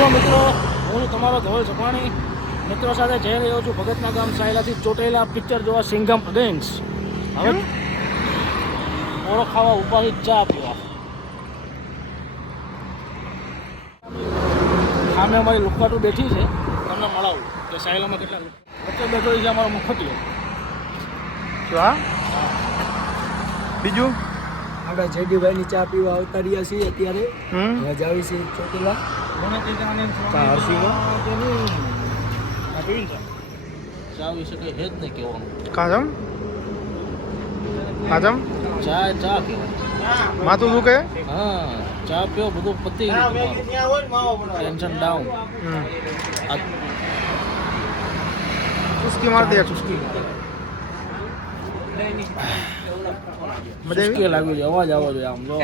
છો મિત્રો હું તમારો ધવલ સપાણી મિત્રો સાથે જઈ રહ્યો છું ભગતના ગામ સાયલાથી ચોટેલા પિક્ચર જોવા સિંગમ અગેન્સ હવે ઓળો ખાવા ઉપાડી ચા પીવા. સામે અમારી લુકાટું બેઠી છે. તમને મળાવું કે સાયલામાં કેટલા વચ્ચે બેઠો છે અમારો મુખટીઓ શું હા? બીજું? આપણે જેડીભાઈની ચા પીવા આવતા રહ્યા છીએ અત્યારે. મજા આવી છે ચોટીલા. ચા ચા વિશે કંઈ હે જ નહીં કહેવાનું કાજમ કાજમ ચા ચા કહેવાય માથું દુખે હા ચા પીઓ બધું પતી ગયું ટેન્શન ડાઉન હમ આ ચુસ્કી મારતી એક ચુસ્કી મજા ચુસ્કી આવી લાગી છે અવાજ આવવો જોઈએ આમ જો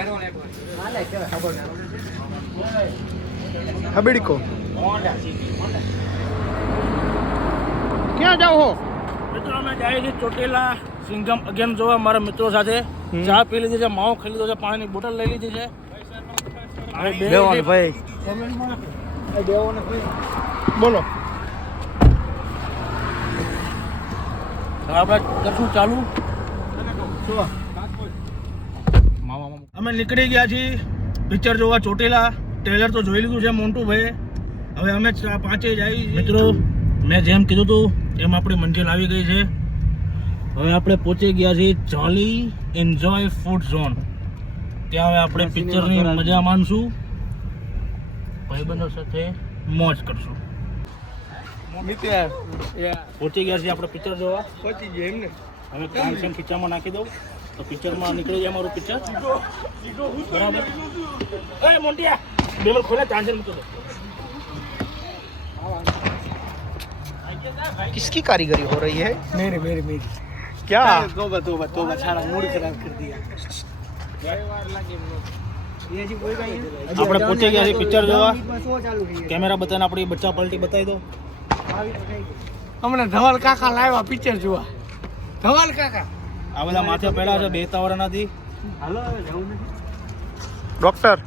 હબીડકો. ક્યાં જાવ હો? મિત્રો અમે જાય છે ચોટીલા સિંગમ અગેન જોવા મારા મિત્રો સાથે. ચા પી લીધી છે માવો ખાઈ લીધો છે પાણીની બોટલ લઈ લીધી છે. બોલો. આપણે કરશું ચાલુ. અમે નીકળી ગયા છીએ પિક્ચર જોવા ચોટીલા. ટ્રેલર તો જોઈ લીધું છે મોન્ટુભાઈ હવે અમે પાંચે જ આવી મિત્રો મેં જેમ કીધું હતું એમ આપણી મંજિલ આવી ગઈ છે. હવે આપણે પહોંચી ગયા છીએ જોલી એન્જોય ફૂડ ઝોન ત્યાં હવે આપણે પિક્ચરની મજા માણશું. ભાઈબંધો સાથે મોજ કરશું. પહોંચી ગયા છીએ આપણે પિક્ચર જોવા. પહોંચી ગયા એમને. હવે કાંસન ખીચામાં નાખી દઉં. તો પિક્ચરમાં નીકળી જાય મારું પિક્ચર બરાબર. એ મોન્ટિયા બેમલ ખોલે ચાંસન મૂકી દો किसकी कारीगरी हो रही है મેરી મેરી મેરી क्या तोबा तोबा तोबा सारा मूड खराब कर दिया આપણે પહોંચી ગયા છીએ પિક્ચર જોવા કેમેરા બતાવીને આપણી બચ્ચા પલટી બતાવી દો હમણાં ધવલ કાકા લાવ્યા પિક્ચર જોવા ધવલ કાકા આ બધા માથે પડ્યા છે બે તાવરનાથી હાલો જવું डॉक्टर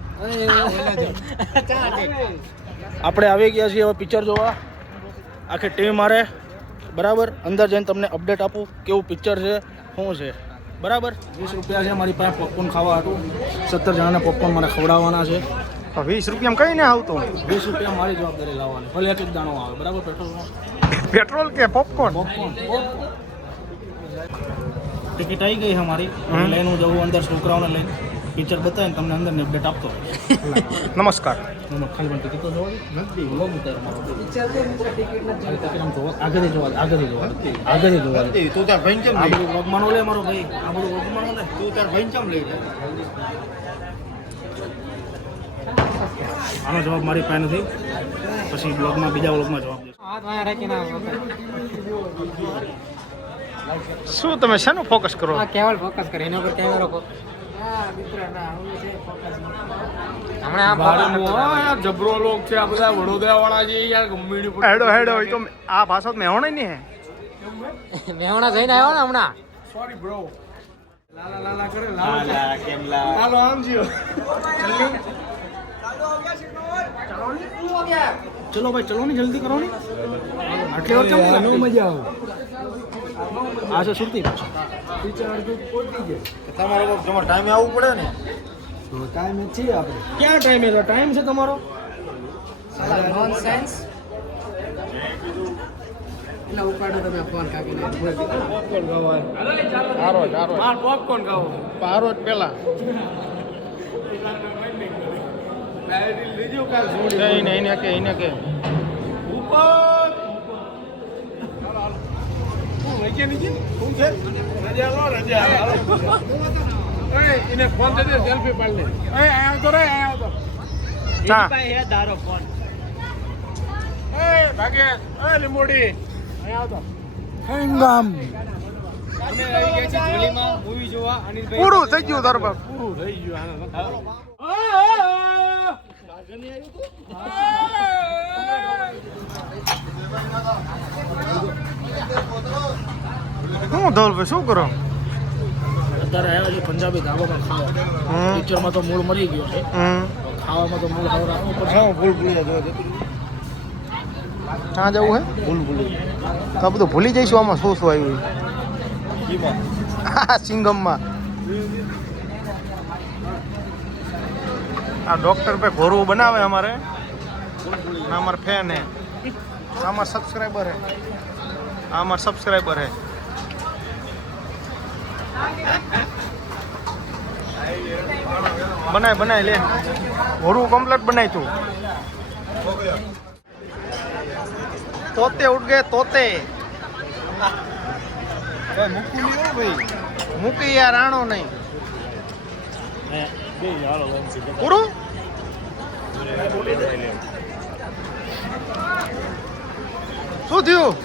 આપણે આવી ગયા છીએ હવે પિક્ચર જોવા. આખી ટીમ મારે. બરાબર? અંદર જઈને તમને અપડેટ આપું કેવું પિક્ચર છે શું છે. બરાબર? વીસ રૂપિયા છે મારી પાસે પોપકોર્ન ખાવા હતું. સત્તર જણાને પોપકોર્ન મને ખવડાવવાના છે. વીસ રૂપિયામાં કઈ ને આવતો? વીસ રૂપિયા મારી જવાબદારી લાવવાની. ભલે એક દાણો આવે. બરાબર? પેટ્રોલ પેટ્રોલ કે પોપકોર્ન પોપકોર્ન ટિકિટ આવી ગઈ છે મારી. લઈને હું જવું અંદર છોકરાઓને લઈને. પિક્ચર બતાવીને તમને અંદરની અપડેટ આપતો નમસ્કાર. હું ખાલી પણ ટિકિટ તો જોવા. નથી વ્લોગ મારો ખાલી જોવા આગળથી જોવા. તું તાર ભાઈ કેમ આ બધું વગમાનો લે મારો ભાઈ. આ બધું વગમાનો લે. તું તાર ભાઈ કેમ લઈ આનો જવાબ મારી પાસે નથી. પછી બ્લોગમાં બીજા બ્લોગમાં જવાબ શું તમે શેનું ફોકસ કરો? કેવલ ફોકસ કરે એના પર કેમેરો હમણાં જબરો લોક છે આ બધા વડોદરા વાળા છે યાર ગમ્મીડી હેડો હેડો એ તો આ ભાષા તો નહીં હે. મેવણા જઈને આવ્યો ને હમણાં? સોરી બ્રો લાલા લાલા કરે લાલા કેમલા હાલો આમ જીઓ. ચલો ભાઈ ચલો ને જલ્દી કરો ને. આટલી વાર કેમ મજા આવે. આ છે સુરતી તમારે તમારે ટાઈમે આવવું પડે ને. તો ટાઈમ છે આપણે. ક્યાં ટાઈમ છે ટાઈમ છે તમારો? નોનસેન્સ એટલે ઉપાડો તમે ફોન કાપીને પોપકોર્ન ખાવા. સારો માર પોપકોર્ન ખાવો પારો જ પેલા. નહીં નહીં કે એને કે. ઉપર! હું નીચે? શું છે? રજા લો રજા. એને ફોન દે સેલ્ફી પાડ લે. એ આયા તો રે આયા તો હે દારો ફોન એ ભાગે એ લીંબોડી. આયા તો હંગામ. અમે આવી ગયા છીએ ધોલીમાં મૂવી જોવા અનિલભાઈ પૂરું થઈ ગયું તારું પૂરું થઈ ગયું શું ધવલભાઈ શું કરો? અત્યારે આવ્યા છે પંજાબી ધાબામાં ખાવા. હમ. પિક્ચરમાં તો મૂળ મરી ગયો છે. હમ. ખાવામાં તો મૂળ હવે રાખવું પડશે. હા ભૂલ ભૂલ ક્યાં જવું હે? ભૂલ ભૂલ તો આ બધું ભૂલી જઈશું આમાં શું શું આવ્યું. જીમાં હા સિંગમમાં. આ ડોક્ટર પે ઘોરવું બનાવે અમારે. અને અમારે ફેન હે. આ અમાર સબસ્ક્રાઈબર હે. આ અમાર સબસ્ક્રાઈબર હે. બનાય બનાય લે. ઘોરવું કમ્પ્લેટ બનાય તું. તોતે ઉઠ ગયે તોતે મૂકી યાર આણો નહીં. પૂરું? શું થયું?